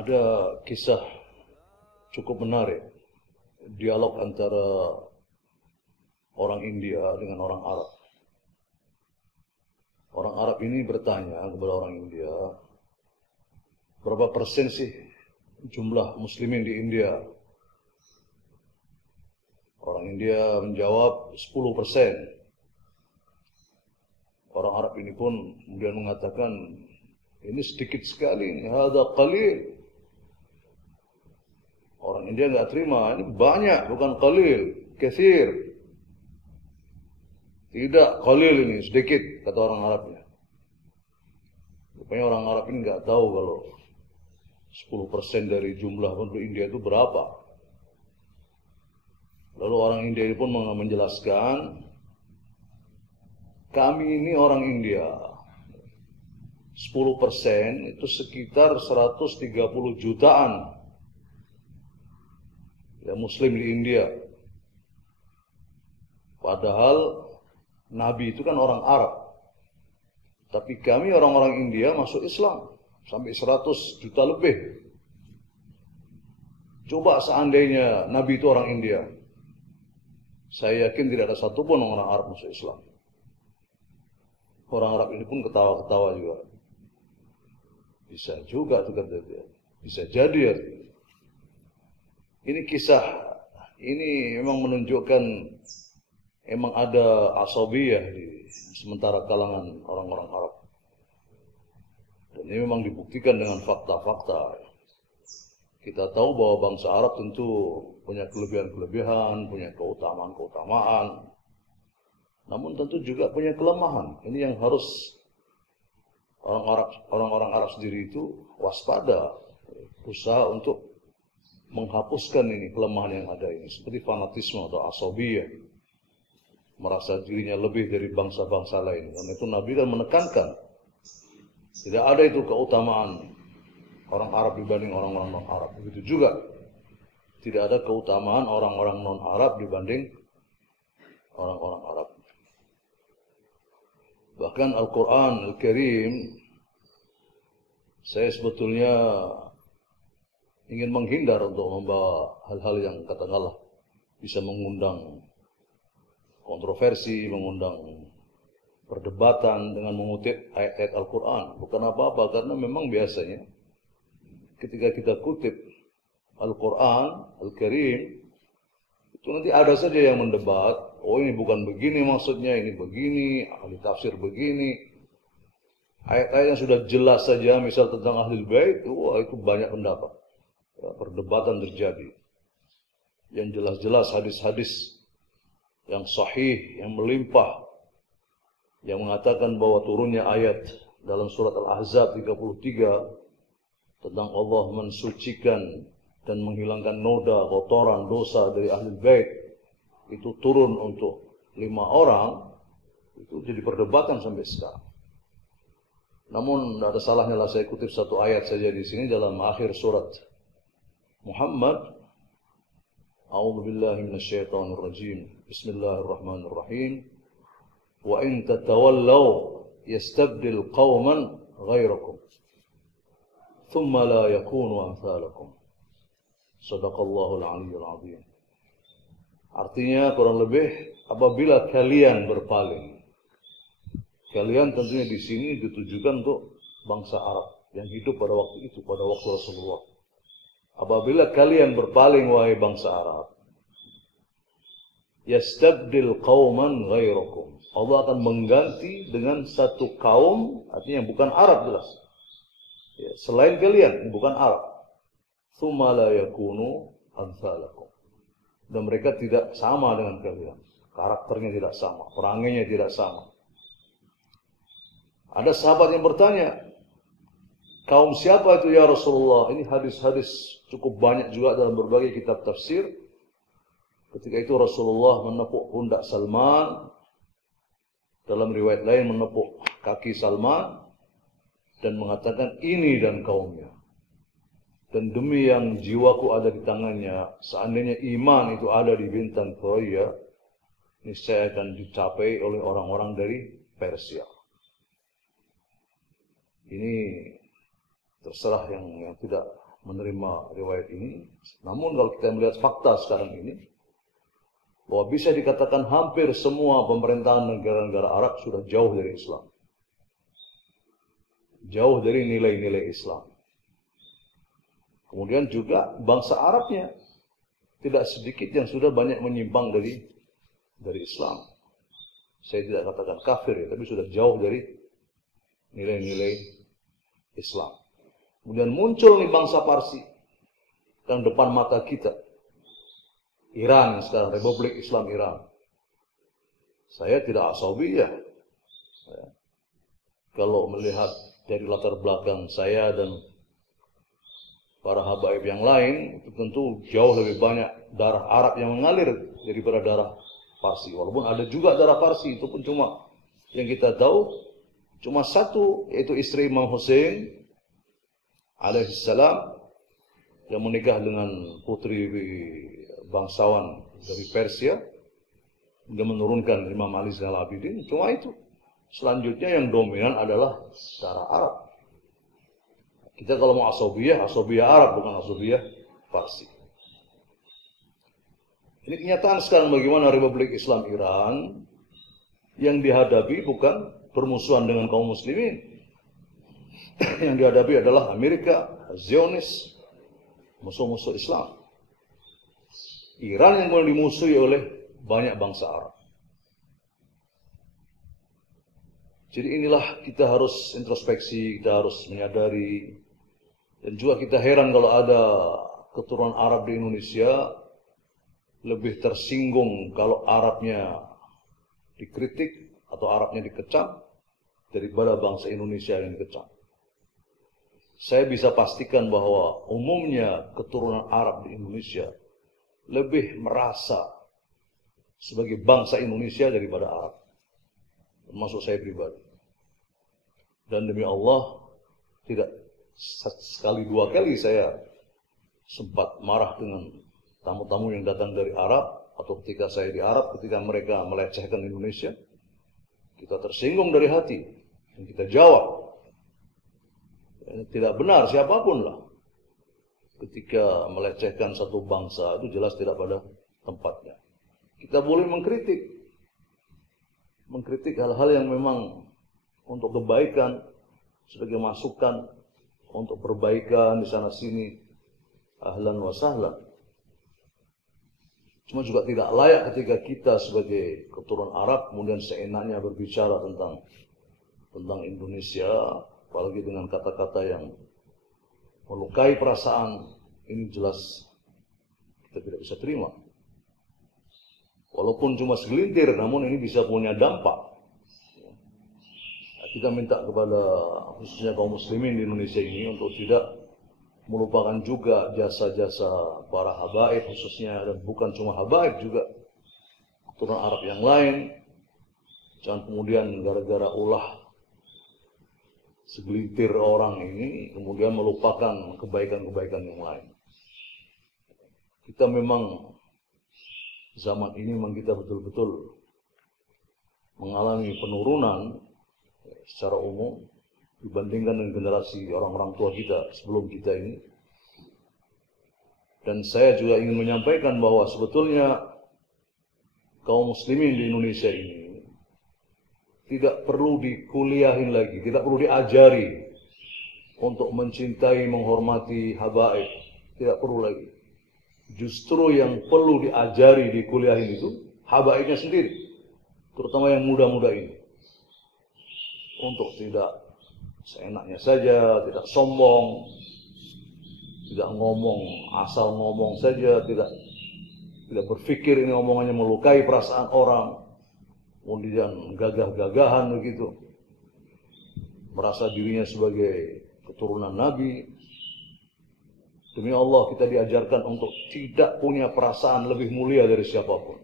Ada kisah cukup menarik, dialog antara orang India dengan orang Arab. Orang Arab ini bertanya kepada orang India, berapa persen sih jumlah muslimin di India? Orang India menjawab 10%. Orang Arab ini pun kemudian mengatakan, ini sedikit sekali, ini hadza qalil. Orang India nggak terima, ini banyak, bukan qalil, katsir. Tidak, qalil ini, sedikit, kata orang Arabnya. Rupanya orang Arab ini nggak tahu kalau 10% dari jumlah penduduk India itu berapa. Lalu orang India ini pun menjelaskan, kami ini orang India, 10% itu sekitar 130 jutaan ya muslim di India. Padahal Nabi itu kan orang Arab. Tapi kami orang-orang India masuk Islam sampai 100 juta lebih. Coba seandainya Nabi itu orang India, saya yakin tidak ada satupun orang Arab masuk Islam. Orang Arab ini pun ketawa-ketawa juga. Bisa juga tuh kata dia. Bisa jadi ya. Ini kisah ini memang menunjukkan emang ada asabiyah di sementara kalangan orang-orang Arab. Dan ini memang dibuktikan dengan fakta-fakta. Kita tahu bahwa bangsa Arab tentu punya kelebihan-kelebihan, punya keutamaan-keutamaan. Namun tentu juga punya kelemahan. Ini yang harus orang-orang Arab sendiri itu waspada, berusaha untuk menghapuskan ini kelemahan yang ada ini, seperti fanatisme atau asabiyah, merasa dirinya lebih dari bangsa-bangsa lain. Karena itu Nabi kan menekankan tidak ada itu keutamaan orang Arab dibanding orang-orang non-Arab. Begitu juga tidak ada keutamaan orang-orang non-Arab dibanding orang-orang Arab. Bahkan Al-Quran Al-Karim, saya sebetulnya ingin menghindar untuk membawa hal-hal yang katakanlah bisa mengundang kontroversi, mengundang perdebatan dengan mengutip ayat-ayat Al-Quran. Bukan apa-apa, karena memang biasanya ketika kita kutip Al-Quran Al-Karim, itu nanti ada saja yang mendebat, oh ini bukan begini maksudnya, ini begini, ahli tafsir begini. Ayat-ayat yang sudah jelas saja, misal tentang Ahlul Bait, wah itu banyak pendapat. Ya, perdebatan terjadi. Yang jelas-jelas hadis-hadis yang sahih, yang melimpah, yang mengatakan bahwa turunnya ayat dalam surat Al-Ahzab 33 tentang Allah mensucikan dan menghilangkan noda, kotoran, dosa dari Ahlul Bait, itu turun untuk 5 orang, itu jadi perdebatan sampai sekarang. Namun tidak ada salahnya lah saya kutip satu ayat saja di sini dalam akhir surat Muhammad. A'udzu billahi minasyaitonir rajim. Bismillahirrahmanirrahim. Wa in tatawallaw yastabdil qauman ghairakum thumma la yakunu amsalakum. Shadaqallahul aliyyul azim. Artinya kurang lebih, apabila kalian berpaling, kalian tentunya di sini ditujukan untuk bangsa Arab yang hidup pada waktu itu, pada waktu Rasulullah. Apabila kalian berpaling wahai bangsa Arab, yastabdil qauman ghairakum. Allah akan mengganti dengan satu kaum, artinya bukan Arab jelas. Ya, selain kalian, bukan Arab. Tsumma la yakunu amsalakum. Dan mereka tidak sama dengan kalian. Karakternya tidak sama, perangainya tidak sama. Ada sahabat yang bertanya, kaum siapa itu ya Rasulullah? Ini hadis-hadis cukup banyak juga dalam berbagai kitab tafsir. Ketika itu Rasulullah menepuk pundak Salman, dalam riwayat lain menepuk kaki Salman, dan mengatakan ini dan kaumnya. Dan demi yang jiwaku ada di tangannya, seandainya iman itu ada di bintang Thuraya, niscaya akan dicapai oleh orang-orang dari Persia. Ini terserah yang tidak menerima riwayat ini. Namun kalau kita melihat fakta sekarang ini, bahwa bisa dikatakan hampir semua pemerintahan negara-negara Arab sudah jauh dari Islam. Jauh dari nilai-nilai Islam. Kemudian juga bangsa Arabnya tidak sedikit yang sudah banyak menyimpang dari Islam. Saya tidak katakan kafir ya, tapi sudah jauh dari nilai-nilai Islam. Kemudian muncul nih bangsa Parsi yang depan mata kita. Iran sekarang, Republik Islam Iran. Saya tidak asabiyah. Ya. Kalau melihat dari latar belakang saya dan para habaib yang lain, itu tentu jauh lebih banyak darah Arab yang mengalir daripada darah Parsi. Walaupun ada juga darah Parsi, itu pun cuma yang kita tahu cuma satu, yaitu istri Imam Hussein alaihissalam yang menikah dengan putri bangsawan dari Persia dan menurunkan Imam Ali Zainal Abidin. Cuma itu. Selanjutnya yang dominan adalah darah Arab. Kita kalau mau asabiyah Arab, bukan asabiyah Parsi. Ini kenyataan sekarang bagaimana Republik Islam Iran yang dihadapi bukan permusuhan dengan kaum muslimin. Yang dihadapi adalah Amerika, Zionis, musuh-musuh Islam. Iran yang kemudian dimusuhi oleh banyak bangsa Arab. Jadi inilah kita harus introspeksi, kita harus menyadari. Dan juga kita heran kalau ada keturunan Arab di Indonesia lebih tersinggung kalau Arabnya dikritik atau Arabnya dikecam daripada bangsa Indonesia yang dikecam. Saya bisa pastikan bahwa umumnya keturunan Arab di Indonesia lebih merasa sebagai bangsa Indonesia daripada Arab. Termasuk saya pribadi. Dan demi Allah, tidak sekali dua kali saya sempat marah dengan tamu-tamu yang datang dari Arab, atau ketika saya di Arab, ketika mereka melecehkan Indonesia, kita tersinggung dari hati, dan kita jawab. Tidak benar siapapun lah. Ketika melecehkan satu bangsa itu jelas tidak pada tempatnya. Kita boleh mengkritik hal-hal yang memang untuk kebaikan, sebagai masukan untuk perbaikan di sana sini, ahlan wa sahlan. Cuma juga tidak layak ketika kita sebagai keturunan Arab kemudian seenaknya berbicara tentang Indonesia, apalagi dengan kata-kata yang melukai perasaan. Ini jelas kita tidak bisa terima. Walaupun cuma segelintir, namun ini bisa punya dampak. Kita minta kepada khususnya kaum muslimin di Indonesia ini untuk tidak melupakan juga jasa-jasa para habaib khususnya, dan bukan cuma habaib, juga keturunan Arab yang lain. Jangan kemudian gara-gara ulah segelintir orang ini kemudian melupakan kebaikan-kebaikan yang lain. Kita memang zaman ini memang kita betul-betul mengalami penurunan secara umum dibandingkan dengan generasi orang-orang tua kita sebelum kita ini. Dan saya juga ingin menyampaikan bahwa sebetulnya kaum muslimin di Indonesia ini tidak perlu dikuliahin lagi, tidak perlu diajari untuk mencintai, menghormati habaib. Tidak perlu lagi. Justru yang perlu diajari, dikuliahin itu habaibnya sendiri, terutama yang muda-muda ini, untuk tidak seenaknya saja, tidak sombong, tidak ngomong asal ngomong saja, tidak berpikir ini omongannya melukai perasaan orang, kemudian gagah-gagahan begitu, merasa dirinya sebagai keturunan Nabi. Demi Allah, kita diajarkan untuk tidak punya perasaan lebih mulia dari siapapun.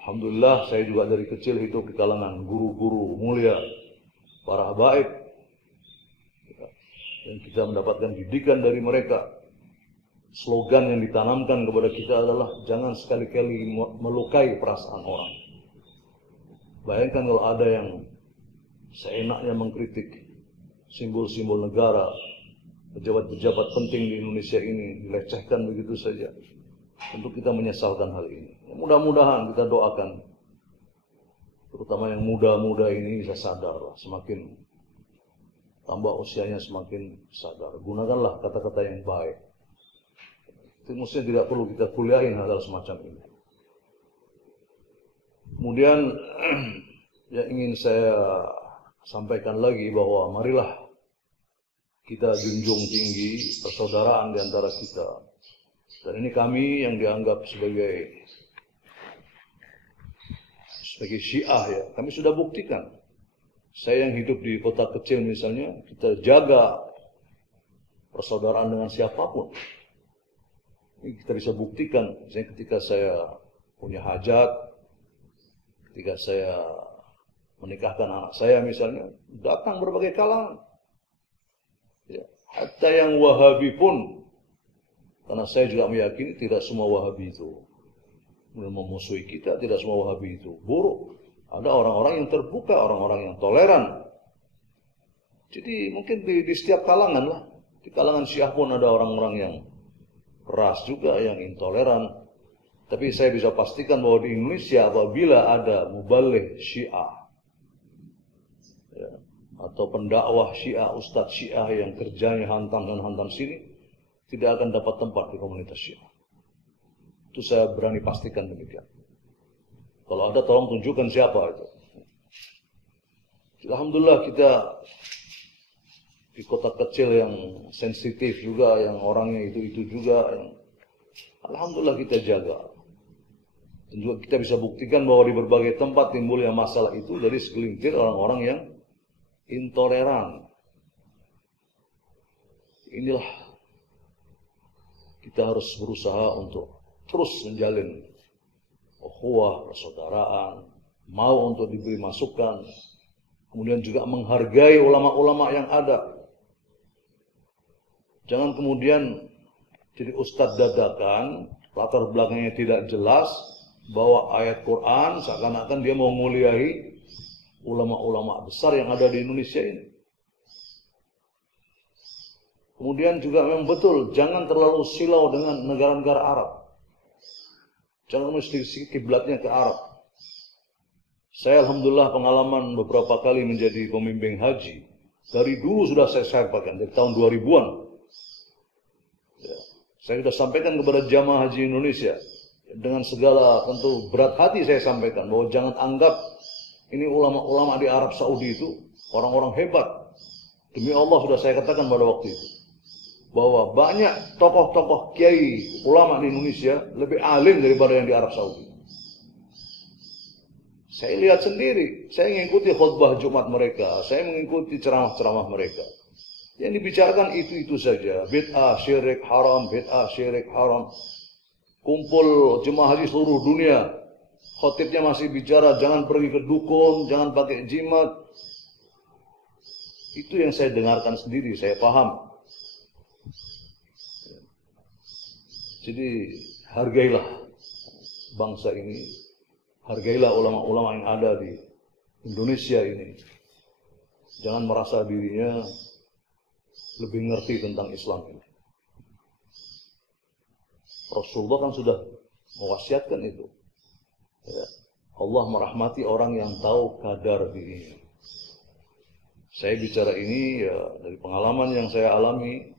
Alhamdulillah, saya juga dari kecil itu ke kalangan guru-guru mulia, para habaib. Dan kita mendapatkan didikan dari mereka. Slogan yang ditanamkan kepada kita adalah jangan sekali-kali melukai perasaan orang. Bayangkan kalau ada yang seenaknya mengkritik simbol-simbol negara pejabat-pejabat penting di Indonesia ini dilecehkan begitu saja. Tentu kita menyesalkan hal ini. Mudah-mudahan kita doakan, terutama yang muda-muda ini bisa sadar lah. Semakin tambah usianya semakin sadar. Gunakanlah kata-kata yang baik. Itu mestinya tidak perlu kita kuliahin hal-hal semacam ini. Kemudian yang ingin saya sampaikan lagi bahwa marilah kita junjung tinggi persaudaraan di antara kita. Dan ini kami yang dianggap sebagai Syiah ya. Kami sudah buktikan. Saya yang hidup di kota kecil misalnya, kita jaga persaudaraan dengan siapapun. Ini kita bisa buktikan. Misalnya ketika saya punya hajat, ketika saya menikahkan anak saya misalnya, datang berbagai kalangan. Ya, hatta yang Wahabi pun, karena saya juga meyakini tidak semua Wahabi itu memusuhi kita, tidak semua Wahabi itu buruk. Ada orang-orang yang terbuka, orang-orang yang toleran. Jadi mungkin di setiap kalangan lah. Di kalangan Syiah pun ada orang-orang yang keras juga, yang intoleran. Tapi saya bisa pastikan bahwa di Indonesia apabila ada mubaligh Syiah, ya, atau pendakwah Syiah, ustadz Syiah yang kerjanya hantam dan hantam sini, tidak akan dapat tempat di komunitas Syiah. Itu saya berani pastikan demikian. Kalau ada tolong tunjukkan siapa itu. Alhamdulillah kita di kota kecil yang sensitif juga, yang orangnya itu juga, yang alhamdulillah kita jaga. Dan juga kita bisa buktikan bahwa di berbagai tempat timbulnya masalah itu dari segelintir orang-orang yang intoleran. Inilah kita harus berusaha untuk terus menjalin ukhuwah, persaudaraan, mau untuk diberi masukan, kemudian juga menghargai ulama-ulama yang ada. Jangan kemudian jadi ustadz dadakan, latar belakangnya tidak jelas, bawa ayat Quran, seakan-akan dia mau muliahi ulama-ulama besar yang ada di Indonesia ini. Kemudian juga memang betul, jangan terlalu silau dengan negara-negara Arab. Jangan mesti kiblatnya ke Arab. Saya alhamdulillah pengalaman beberapa kali menjadi pembimbing haji. Dari dulu sudah saya sampaikan, dari tahun 2000-an. Ya, saya sudah sampaikan kepada jamaah haji Indonesia. Dengan segala tentu berat hati saya sampaikan bahwa jangan anggap ini ulama-ulama di Arab Saudi itu orang-orang hebat. Demi Allah sudah saya katakan pada waktu itu, bahwa banyak tokoh-tokoh kiai ulama di Indonesia lebih alim daripada yang di Arab Saudi. Saya lihat sendiri, saya mengikuti khutbah Jumat mereka, saya mengikuti ceramah-ceramah mereka. Yang dibicarakan itu saja, bid'ah, syirik, haram, bid'ah, syirik, haram. Kumpul jemaah haji seluruh dunia, khotibnya masih bicara jangan pergi ke dukun, jangan pakai jimat. Itu yang saya dengarkan sendiri, saya paham. Jadi hargailah bangsa ini, hargailah ulama-ulama yang ada di Indonesia ini. Jangan merasa dirinya lebih ngerti tentang Islam ini. Rasulullah kan sudah mewasiatkan itu. Ya, Allah merahmati orang yang tahu kadar dirinya. Saya bicara ini ya dari pengalaman yang saya alami.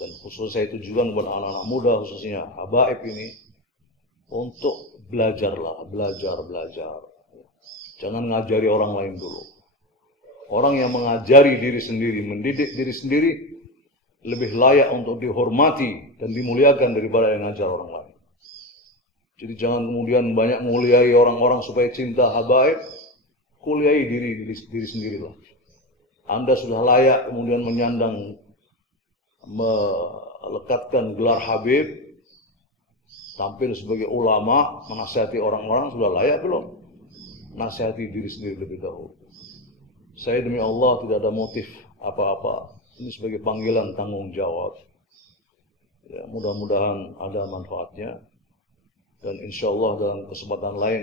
Dan khusus saya tujukan kepada anak-anak muda khususnya habaib ini untuk belajar. Jangan ngajari orang lain dulu. Orang yang mengajari diri sendiri, mendidik diri sendiri lebih layak untuk dihormati dan dimuliakan daripada yang ngajar orang lain. Jadi jangan kemudian banyak muliai orang-orang supaya cinta habaib, kuliahi diri sendirilah. Anda sudah layak kemudian menyandang melekatkan gelar Habib, tampil sebagai ulama, menasihati orang-orang, sudah layak belum? Nasihati diri sendiri lebih dahulu. Saya demi Allah tidak ada motif apa-apa. Ini sebagai panggilan tanggung jawab. Ya, mudah-mudahan ada manfaatnya. Dan insya Allah dalam kesempatan lain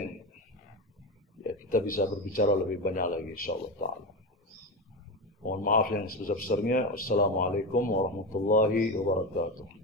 ya kita bisa berbicara lebih banyak lagi insya Allah ta'ala. Mohon maaf yang sebesar-besarnya. Wassalamualaikum warahmatullahi wabarakatuh.